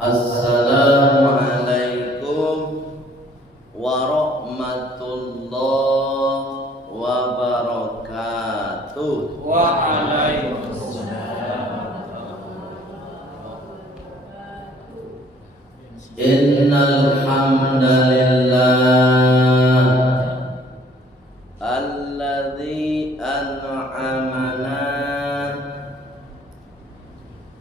Assalamualaikum warahmatullahi wabarakatuh. Waalaikumsalam. Innal hamdalillah alladzi an'amana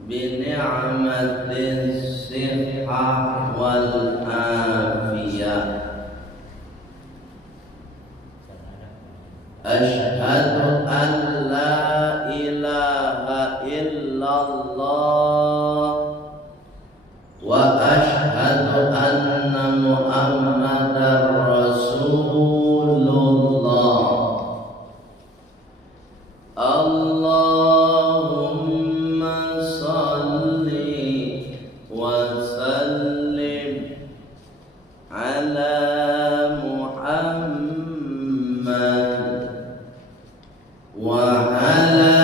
bi ni'matis sihhah wal afiyah. Asyhadu an la ilaha illallah wa asyhadu anna Muhammadar Rasulullah. Allahumma salli wa sallim ala Muhammad wa ala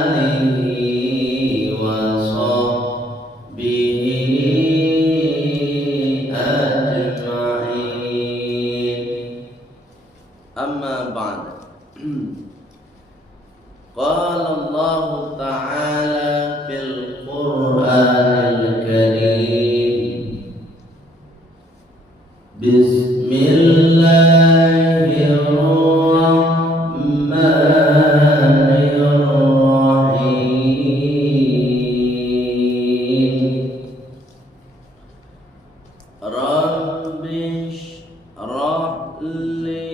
alihi wa sahbihi ajma'in. Amma ba'd. Qala Allah ta'ala fil Qur'anil Karim, Bismillahirrahmanirrahim. Rabbish rah li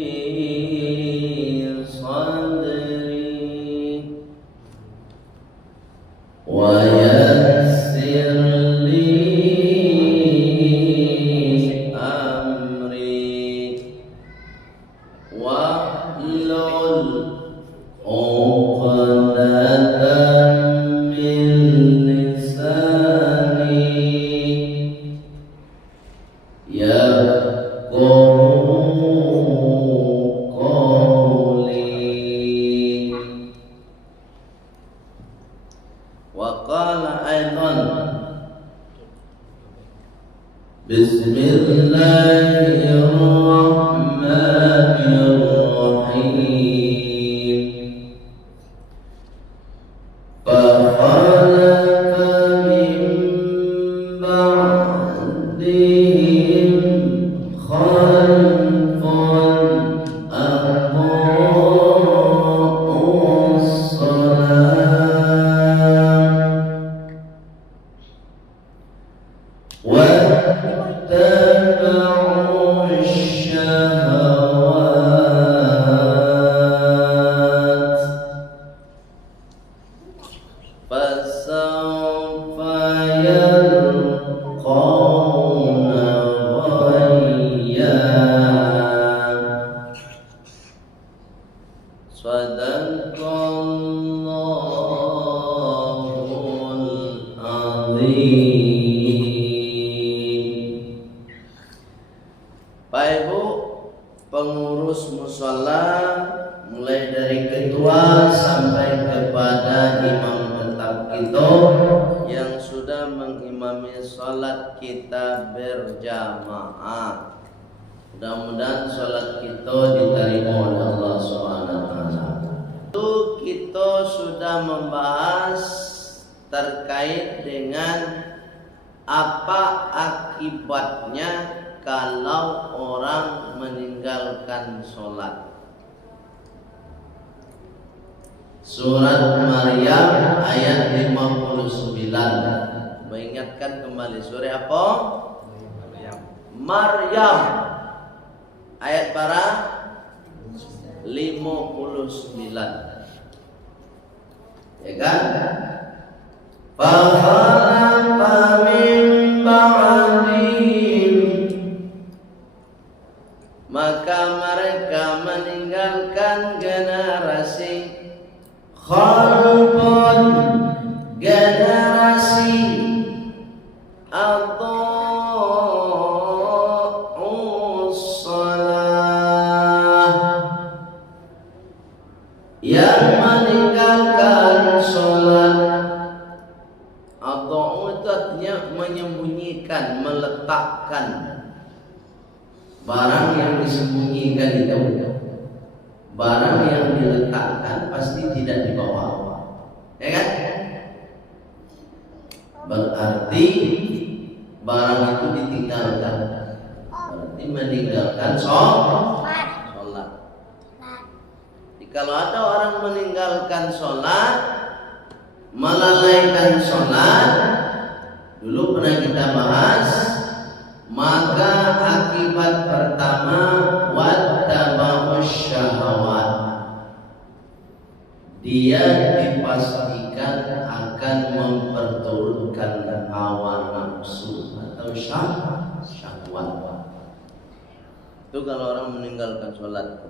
sadri wa yassir li amri wahlul 'uqdatam min lisani yafqahu qawli. Wa qala aidan Bismillahirrahmanirrahim. Fakhalafa min ba'dihim khalfun aqa'us salam wattaba'u syahawat fasawfa yalqawna ghayya. Sadaqallahul azim. Bapak Ibu pengurus musala, mulai dari ketua sampai kepada imam tetap kita yang sudah mengimami salat kita berjamaah. Mudah-mudahan salat kita diterima oleh Allah SWT. Itu kita sudah membahas terkait dengan apa akibatnya kalau orang meninggalkan sholat. Surat Maryam ayat 59. Mengingatkan kembali surah apa? Maryam. Ayat para 59. Ya kan? Fakhalafa min ba'dihim, maka mereka meninggalkan generasi khalfun, generasi adha'us shalah, yang meninggalkan sholat Wad'u itu artinya menyembunyikan, meletakkan barang yang disembunyikan itu. Barang yang diletakkan pasti tidak dibawa, ya kan? Berarti barang itu ditinggalkan. Berarti meninggalkan sholat. Jadi kalau ada orang meninggalkan sholat, melalaikan sholat, dulu pernah kita bahas, maka akibat pertama wattaba'us syahawat, dia dipastikan akan memperturutkan hawa nafsu atau syahwat. Itu kalau orang meninggalkan sholat,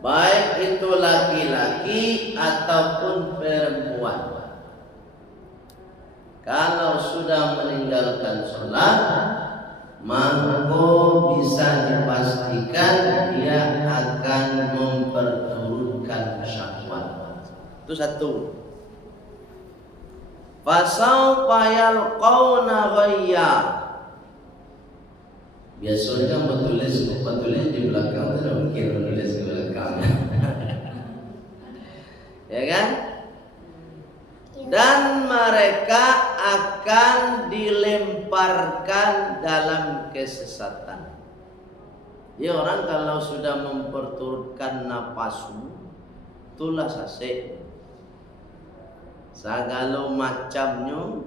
baik itu laki-laki ataupun perempuan. Kalau sudah meninggalkan sholat, maka bisa dipastikan dia akan memperturutkan syahwat. Itu satu. Fasawfa yalqawna ghayya. Biasanya menulis di belakang, tidak mungkin menulis di belakang. Ya kan? Dan mereka akan dilemparkan dalam kesesatan. Ya, orang kalau sudah memperturutkan napasu, itulah sasek. Segala macamnya,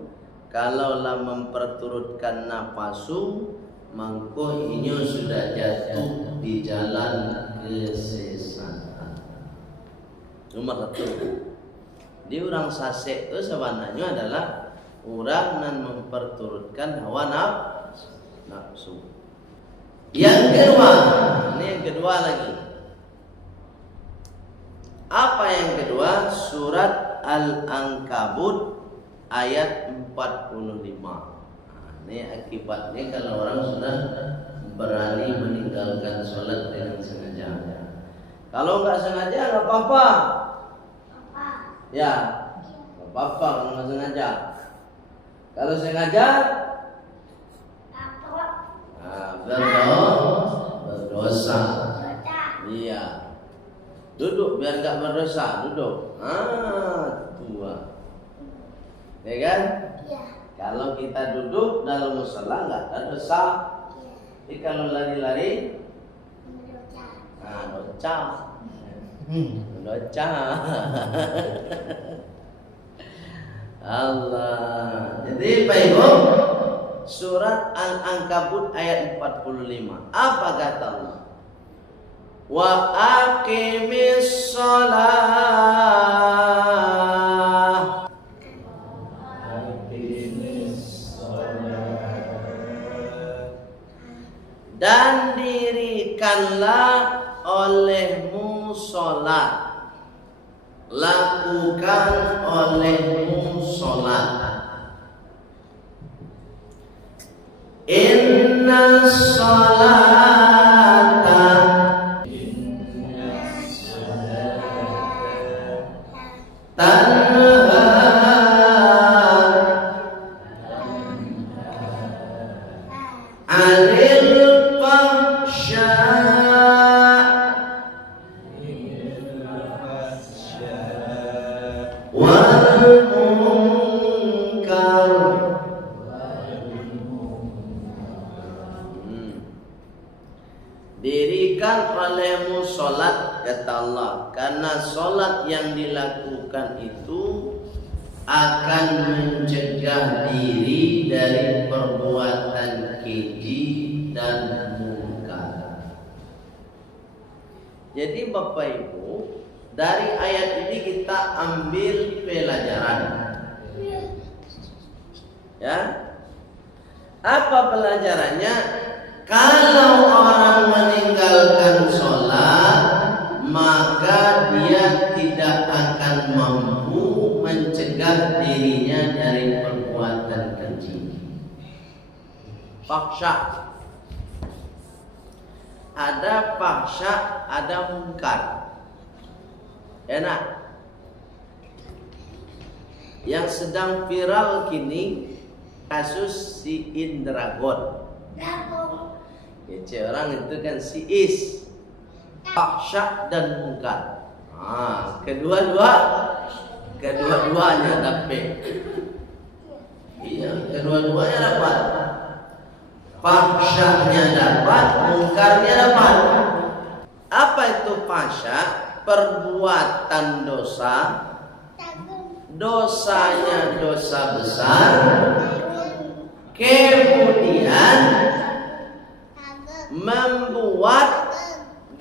kalaulah memperturutkan napasu, maka ini sudah jatuh di jalan kesesatan. Nomor satu. Di orang sasek itu sebenarnya adalah orang yang memperturutkan hawa nafsu. Yang kedua, ini yang kedua lagi. Apa yang kedua? Surat Al-Ankabut ayat 45. Nah, ini akibatnya kalau orang sudah berani meninggalkan sholat dengan sengaja. Kalau nggak sengaja nggak apa-apa. Ya, nggak apa-apa kalau nggak sengaja. Kalau sengaja, berdosa. Iya. Duduk biar nggak berdosa, duduk. Tua. Ya kan? Iya. Kalau kita duduk dalam musala nggak ada dosa. Jadi kalau lari-lari, dosa. Dosa. Allah. Jadi Pak Ibu, surat Al-Ankabut ayat 45. Apa kata Allah? Wa aqimis shalah. Dan dirikanlah olehmu sholat. Lakukan olehmu sholat. Inna sholata tanha anil fahsya wal munkar. Dirikan olehmu sholat, kata Allah, karena sholat yang dilakukan itu akan mencegah diri dari perbuatan keji dan munkar. Jadi Bapak Ibu, dari ayat ini kita ambil pelajaran. Ya, apa pelajarannya? Kalau orang meninggalkan sholat, maka dia tidak akan mampu mencegah dirinya dari perbuatan keji. Fahsya. Ada fahsya, ada munkar. Enak. Yang sedang viral kini kasus si Indragon. Kece orang itu kan si Is, fahsya dan munkar. Kedua-duanya dapat. Iya, kedua-duanya dapat. Fahsyanya dapat, mungkarnya dapat. Apa itu fahsya? Perbuatan dosa. Dosanya dosa besar. Kemudian membuat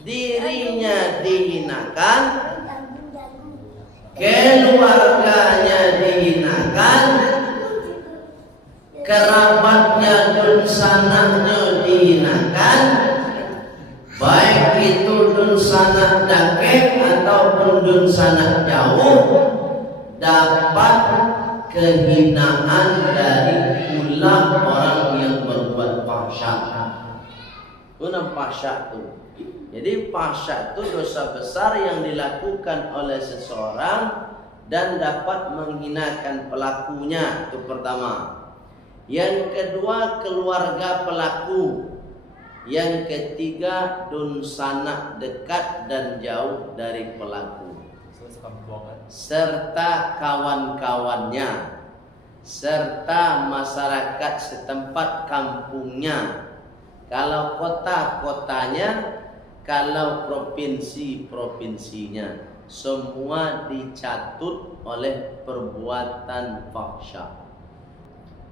dirinya dihinakan, keluarganya dihinakan, kerabatnya dan sananya dihinakan, baik itu dun sanak dekat ataupun dun sanak jauh, dapat kehinaan dari ulah orang yang berbuat fahsya. Itu fahsya itu. Jadi fahsya itu dosa besar yang dilakukan oleh seseorang dan dapat menghinakan pelakunya. Itu pertama. Yang kedua, keluarga pelaku. Yang ketiga, dun sanak dekat dan jauh dari pelaku, serta kawan-kawannya, serta masyarakat setempat kampungnya. Kalau kota-kotanya, kalau provinsi-provinsinya, semua dicatut oleh perbuatan fahsya.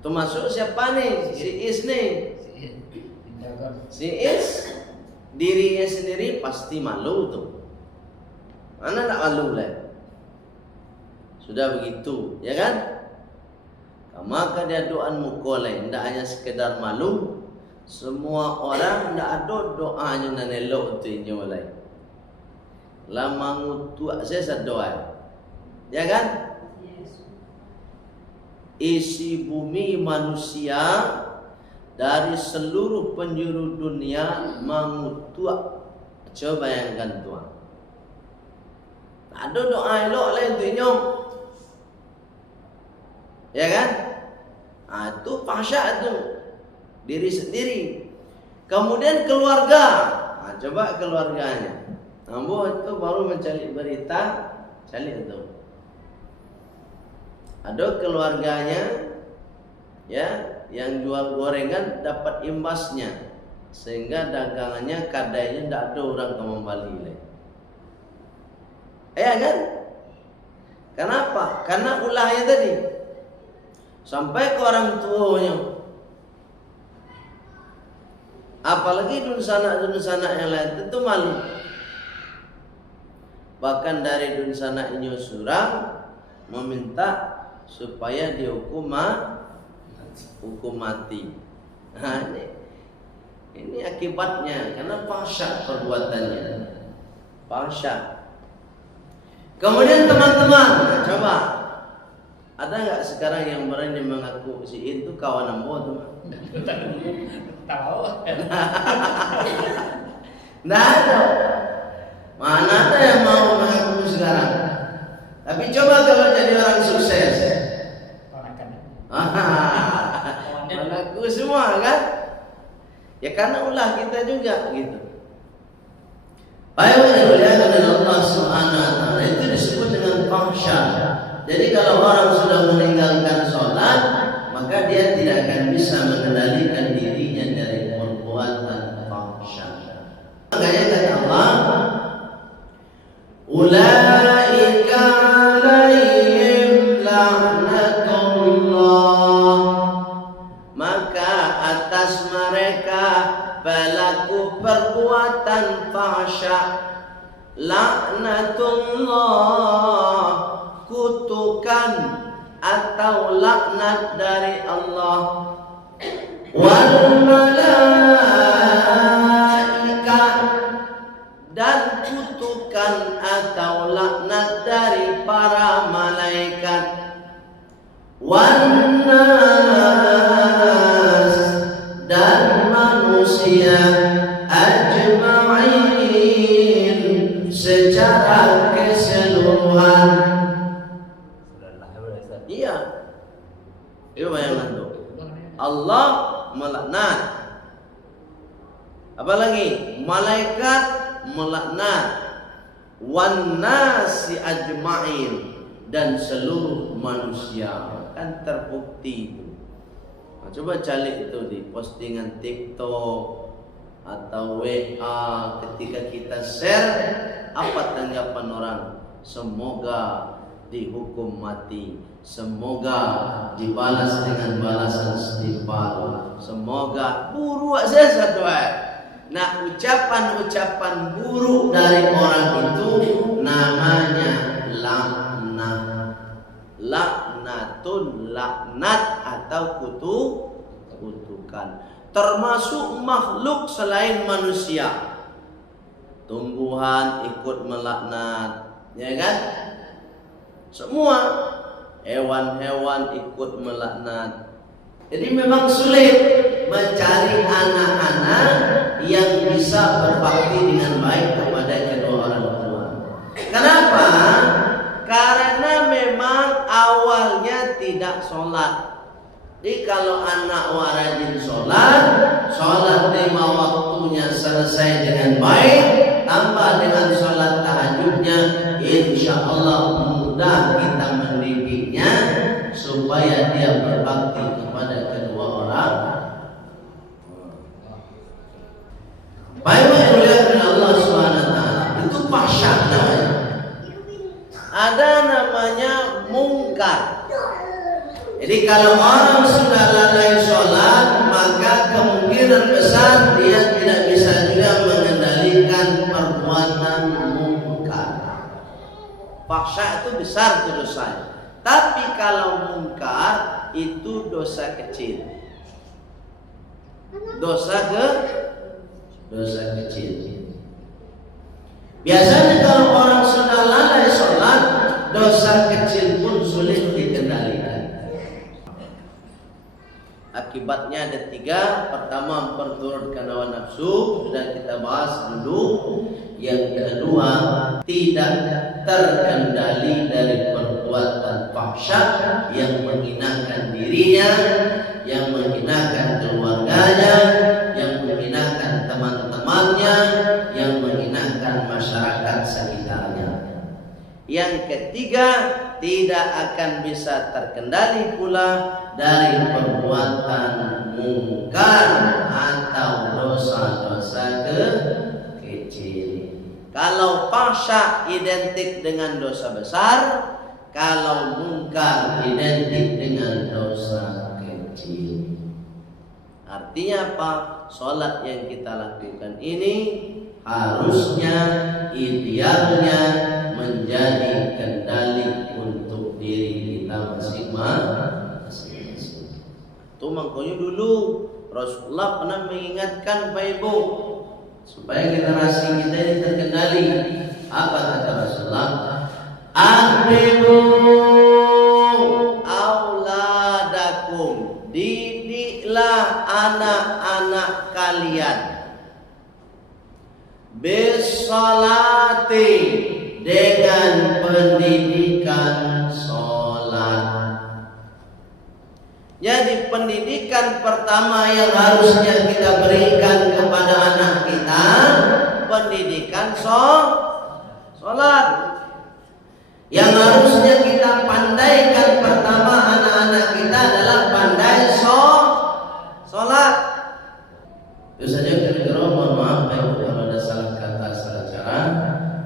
Termasuk siapa nih? Si Is nih. Si Is dirinya sendiri pasti malu tuh. Mana tak malu lah. Sudah begitu, ya kan? Maka dia doan mukoleh, tidak hanya sekedar malu. Semua orang tidak ada doanya nan elok tu inyo lai. Lama ngutua saya doa. Ya kan? Isi bumi manusia dari seluruh penjuru dunia mengutuk. Coba bayangkan tuan. Tak ada doa elok lain tu inyo. Ya kan? Itu fahsya tu. Diri sendiri. Kemudian keluarga. Coba keluarganya. Ambo itu baru mencari berita, cari itu. Ada keluarganya, ya, yang jual gorengan dapat imbasnya, sehingga dagangannya kadainya tidak ada orang yang membeli. Ya kan? Kenapa? Karena ulahnya tadi. Sampai ke orang tuanya. Apalagi dun sanak yang lain tentu malu. Bahkan dari dun sanak ini surang meminta supaya dihukum mati. Nah, ini akibatnya karena fahsya perbuatannya. Fahsya. Kemudian teman-teman, coba ada nggak sekarang yang berani mengaku si itu kawan ambo tuh? Tahu. Nah ada. Mana ada yang mau mengaku sekarang? Tapi coba kalau jadi orang sukses. Mengaku semua kan? Ya karena ulah kita juga gitu. Baik oleh Allah Subhanahu wa taala itu disebut dengan fahsya. Jadi kalau orang sudah meninggalkan sholat, maka dia tidak akan bisa mengendalikan dirinya dari perbuatan fahsya. Makanya kata Allah, ulaika alaihim la'natullah, maka atas mereka pelaku perbuatan fahsya laknatullah, kutukan atau laknat dari Allah, wal malaikah, dan kutukan atau laknat dari para malaikat, wan nas, dan manusia ajma'in secara keseluruhan. Iya, Itu bayangan tuh. Allah melaknat. Apalagi malaikat melaknat, wan nasi ajma'in, dan seluruh manusia. Kan terbukti itu. Nah, coba cari itu di postingan TikTok atau WA, ketika kita share, apa tanggapan orang? Semoga dihukum mati, semoga dibalas dengan balasan setimpal, semoga buruk saja satu ayat. Nah, ucapan-ucapan buruk dari orang itu namanya laknat. Laknatun, laknat atau kutukan. Termasuk makhluk selain manusia. Tumbuhan ikut melaknat, ya kan? Semua hewan-hewan ikut melaknat. Jadi memang sulit mencari anak-anak yang bisa berbakti dengan baik kepada kedua orang tua. Kenapa? Karena memang awalnya tidak sholat. Jadi kalau anak rajin sholat, sholat 5 waktunya selesai dengan baik, tambah dengan sholat tahajudnya, insya Allah mudah kita mendidiknya supaya dia berbakti kepada kedua orang. Baik-baik oleh Allah SWT, itu fahsya namanya. Ada namanya mungkar. Jadi kalau orang sudah lalai sholat, maka kemungkinan besar dia tidak bisa juga mengendalikan perbuatan mungkar. Fahsya itu besar itu dosanya. Tapi kalau mungkar itu dosa kecil. Dosa kecil. Biasanya kalau orang sudah lalai sholat, dosa kecil pun sulit dikendalikan. Akibatnya ada 3. Pertama, memperturutkan hawa nafsu, sudah kita bahas dulu. Yang kedua, tidak terkendali dari perbuatan fahsya yang menghinakan dirinya, yang menghinakan keluarganya, yang menghinakan teman-temannya, yang menghinakan masyarakat sekitarnya. Yang ketiga, tidak akan bisa terkendali pula dari perbuatan mungkar atau dosa-dosa kecil. Kalau fahsya identik dengan dosa besar, kalau mungkar identik dengan dosa kecil. Artinya apa? Sholat yang kita lakukan ini harusnya, idealnya menjadi kendali untuk diri kita masing-masing. Itu makanya dulu Rasulullah pernah mengingatkan Bapak Ibu supaya generasi kita ini terkendali. Apa kata Rasulullah? Adibu auladakum, didiklah anak-anak kalian bisolati, dengan pendidikan sholat. Jadi pendidikan pertama yang harusnya kita berikan kepada anak kita, pendidikan sholat. Yang harusnya kita pandaikan pertama anak-anak kita adalah pandai sholat. Itu saja kira-kira, mohon maaf kalau ada salah kata, salah cara.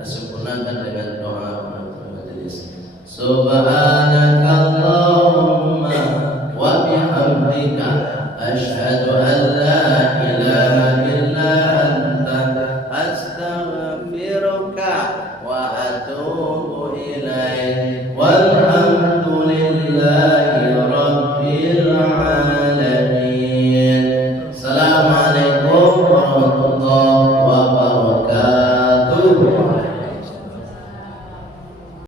Sempurnakan dengan doa penutup majelis. Subhanakallahumma wa bihamdika asyhadu